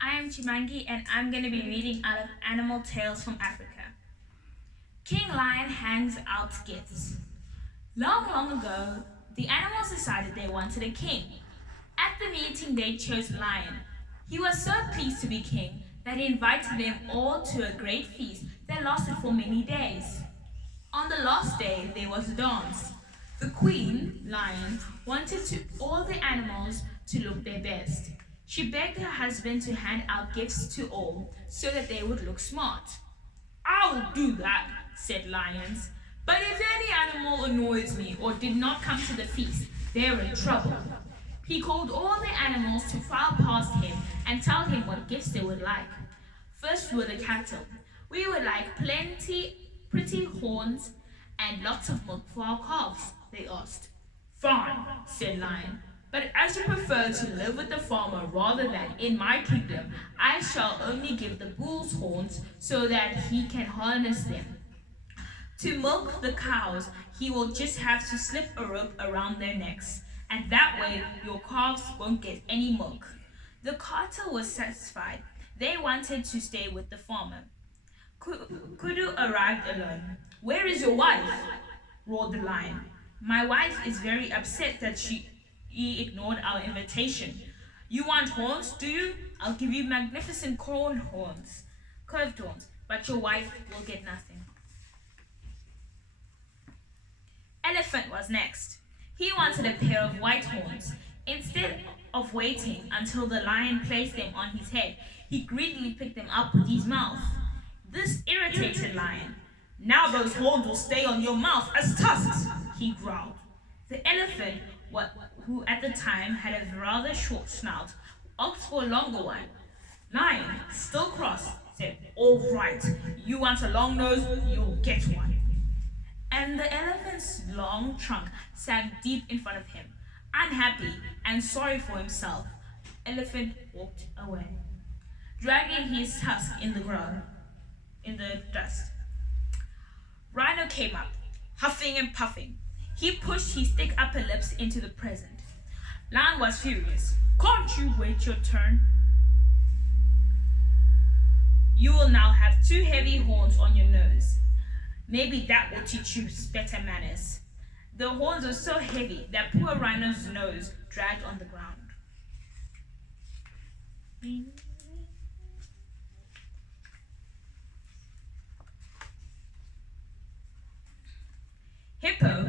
I am Tshimango and I'm going to be reading out of Animal Tales from Africa. King Lion hangs out gifts. Long, long ago, the animals decided they wanted a king. At the meeting, they chose Lion. He was so pleased to be king that he invited them all to a great feast that lasted for many days. On the last day, there was a dance. The queen, Lion, wanted all the animals to look their best. She begged her husband to hand out gifts to all so that they would look smart. "I'll do that," said Lions. "But if any animal annoys me or did not come to the feast, they're in trouble." He called all the animals to file past him and tell him what gifts they would like. First were the cattle. "We would like plenty pretty horns and lots of milk for our calves," they asked. "Fine," said Lion. "But as you prefer to live with the farmer rather than in my kingdom, I shall only give the bulls horns so that he can harness them. To milk the cows, he will just have to slip a rope around their necks, and that way your calves won't get any milk." The carter was satisfied. They wanted to stay with the farmer. Kudu arrived alone. "Where is your wife?" roared the lion. "My wife is very upset that she ignored our invitation. You want horns, do you? I'll give you magnificent curved horns, but your wife will get nothing." Elephant was next. He wanted a pair of white horns. Instead of waiting until the lion placed them on his head, he greedily picked them up with his mouth. This irritated Lion. "Now those horns will stay on your mouth as tusks," he growled. The elephant, who at the time had a rather short snout, asked for a longer one. Lion, still cross, said, "All right, you want a long nose, you'll get one." And the elephant's long trunk sank deep in front of him. Unhappy and sorry for himself, Elephant walked away, dragging his tusk in the dust. Rhino came up, huffing and puffing. He pushed his thick upper lips into the present. Lion was furious. "Can't you wait your turn? You will now have two heavy horns on your nose. Maybe that will teach you better manners." The horns were so heavy that poor Rhino's nose dragged on the ground. Hippo,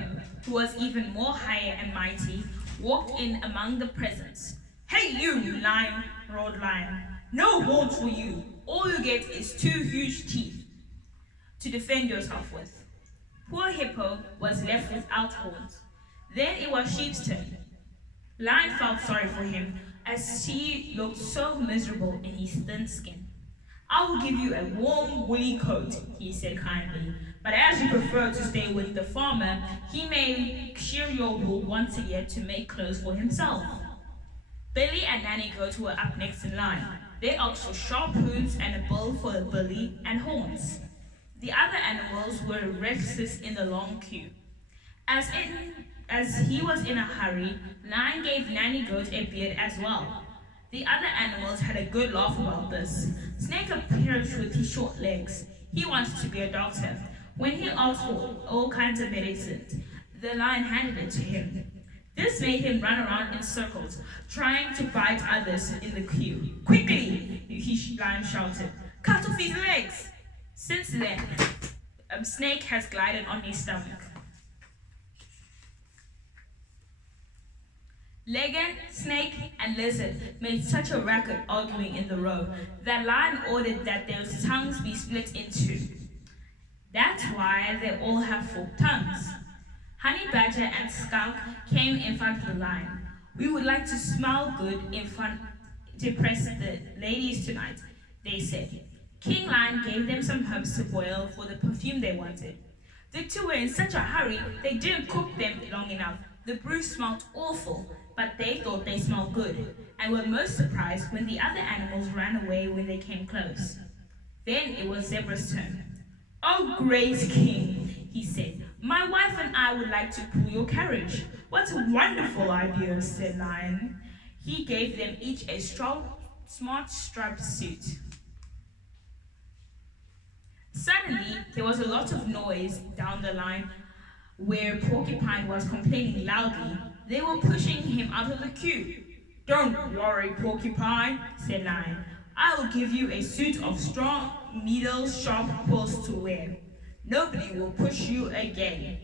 who was even more higher and mighty, walked in among the presents. "Hey you, Lion," roared Lion. "No horns for you. All you get is two huge teeth to defend yourself with." Poor Hippo was left without horns. Then it was Sheep's turn. Lion felt sorry for him as he looked so miserable in his thin skin. "I will give you a warm, woolly coat," he said kindly. "But as you prefer to stay with the farmer, he may shear your wool once a year to make clothes for himself." Billy and Nanny Goat were up next in line. They asked for sharp hooves and a bill for a billy and horns. The other animals were restless in the long queue. As he was in a hurry, Lion gave Nanny Goat a beard as well. The other animals had a good laugh about this. Snake appeared with his short legs. He wanted to be a doctor. When he asked for all kinds of medicines, the lion handed it to him. This made him run around in circles, trying to bite others in the queue. "Quickly!" Lion shouted. "Cut off his legs!" Since then, Snake has glided on his stomach. Legan, Snake, and Lizard made such a racket arguing in the row that Lion ordered that their tongues be split in two. That's why they all have forked tongues. Honey Badger and Skunk came in front of the Lion. "We would like to smell good to impress the ladies tonight," they said. King Lion gave them some herbs to boil for the perfume they wanted. The two were in such a hurry they didn't cook them long enough. The brew smelled awful, but they thought they smelled good, and were most surprised when the other animals ran away when they came close. Then it was Zebra's turn. "Oh, great king," he said, "my wife and I would like to pull your carriage." "What a wonderful idea," said Lion. He gave them each a straw smart striped suit. Suddenly, there was a lot of noise down the line where Porcupine was complaining loudly. They were pushing him out of the queue. "Don't worry, Porcupine," said Lion. "I'll give you a suit of strong, needle-sharp quills to wear. Nobody will push you again."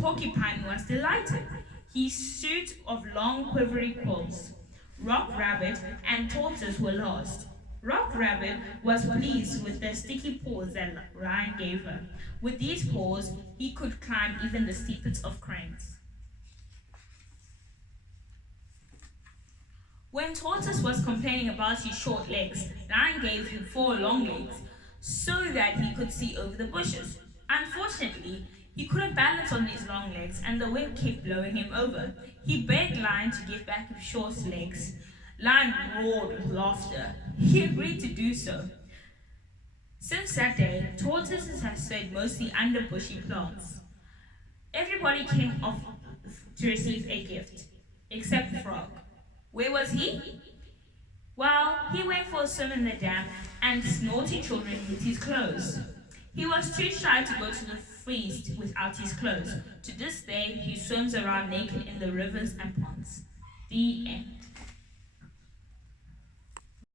Porcupine was delighted. His suit of long, quivery quills. Rock Rabbit and Tortoise were lost. Rock Rabbit was pleased with the sticky paws that Lion gave her. With these paws, he could climb even the steepest of cranes. When Tortoise was complaining about his short legs, Lion gave him 4 long legs so that he could see over the bushes. Unfortunately, he couldn't balance on these long legs and the wind kept blowing him over. He begged Lion to give back his short legs. Lion roared with laughter. He agreed to do so. Since that day, tortoises have stayed mostly under bushy plants. Everybody came off to receive a gift, except the frog. Where was he? Well, he went for a swim in the dam and naughty children with his clothes. He was too shy to go to the feast without his clothes. To this day, he swims around naked in the rivers and ponds. The end.